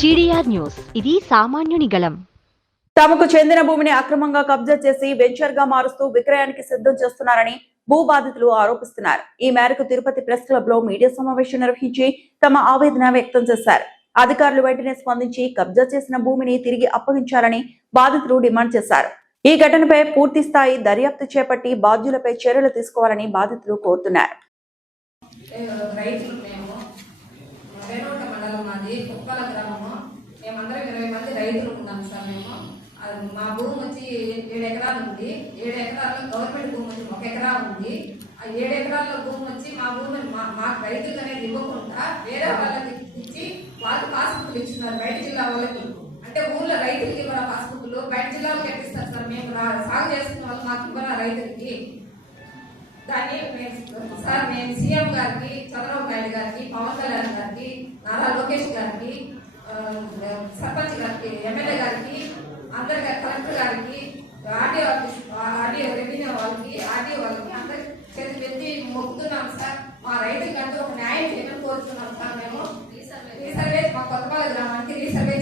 GDR news, ఇది సామాన్యుని గళం. తమకు చెందిన భూమిని అక్రమంగా కబ్జా చేసి వెంచర్ గా మారుస్తూ విక్రయానికి సిద్ధం చేస్తున్నారని భూ బాధితులు ఆరోపిస్తున్నారు. ఈ మేరకు తిరుపతి ప్రెస్ క్లబ్ లో మీడియా సమావేశం నిర్వహించి తమ ఆవేదన వ్యక్తం చేశారు. అధికారులు వెంటనే స్పందించి కబ్జా చేసిన భూమిని తిరిగి అప్పగించాలని బాధితులు డిమాండ్ చేశారు. ఈ ఘటనపై పూర్తి స్థాయి దర్యాప్తు చేపట్టి బాధ్యులపై చర్యలు తీసుకోవాలని బాధితులు కోరుతున్నారు. మా భూమి వచ్చి 7 ఎకరాలు ఉంది. 7 ఎకరాల్లో గవర్నమెంట్ భూమి వచ్చి 1 ఎకరా ఉంది. ఆ 7 ఎకరాల భూమి వచ్చి మా భూమిని మాకు రైతులు అనేది ఇవ్వకుండా వేరే వాళ్ళకి ఇచ్చి వాళ్ళు పాస్బుక్లు ఇచ్చినారు. బయట జిల్లా వాళ్ళకి అంటే ఊళ్ళో రైతులకి ఇవ్వరా పాస్బుక్లు, బయట జిల్లాలకు ఎట్టిస్తారు సార్? మేము సాగు చేసుకున్న వాళ్ళు మాకు ఇవ్వరా రైతులకి? దాన్ని సార్ నేను సీఎం గారికి, చంద్రబాబు నాయుడు గారికి, పవన్ కళ్యాణ్ గారికి, నారా లోకేష్ గారికి, సర్పంచ్ గారికి, ఎమ్మెల్యే గారికి, అందరి కలెక్టర్ గారికి, ఆర్డీఓ రెవెన్యూ వాళ్ళకి, ఆర్డీఓ వాళ్ళకి అందరికి చేతి పెట్టి మొక్కుతున్నాం సార్. మా రైతులకంటూ ఒక న్యాయం చేయమని కోరుతున్నాం సార్. మేము రీసర్వే మా కొత్తపాలెం గ్రామానికి రీసర్వే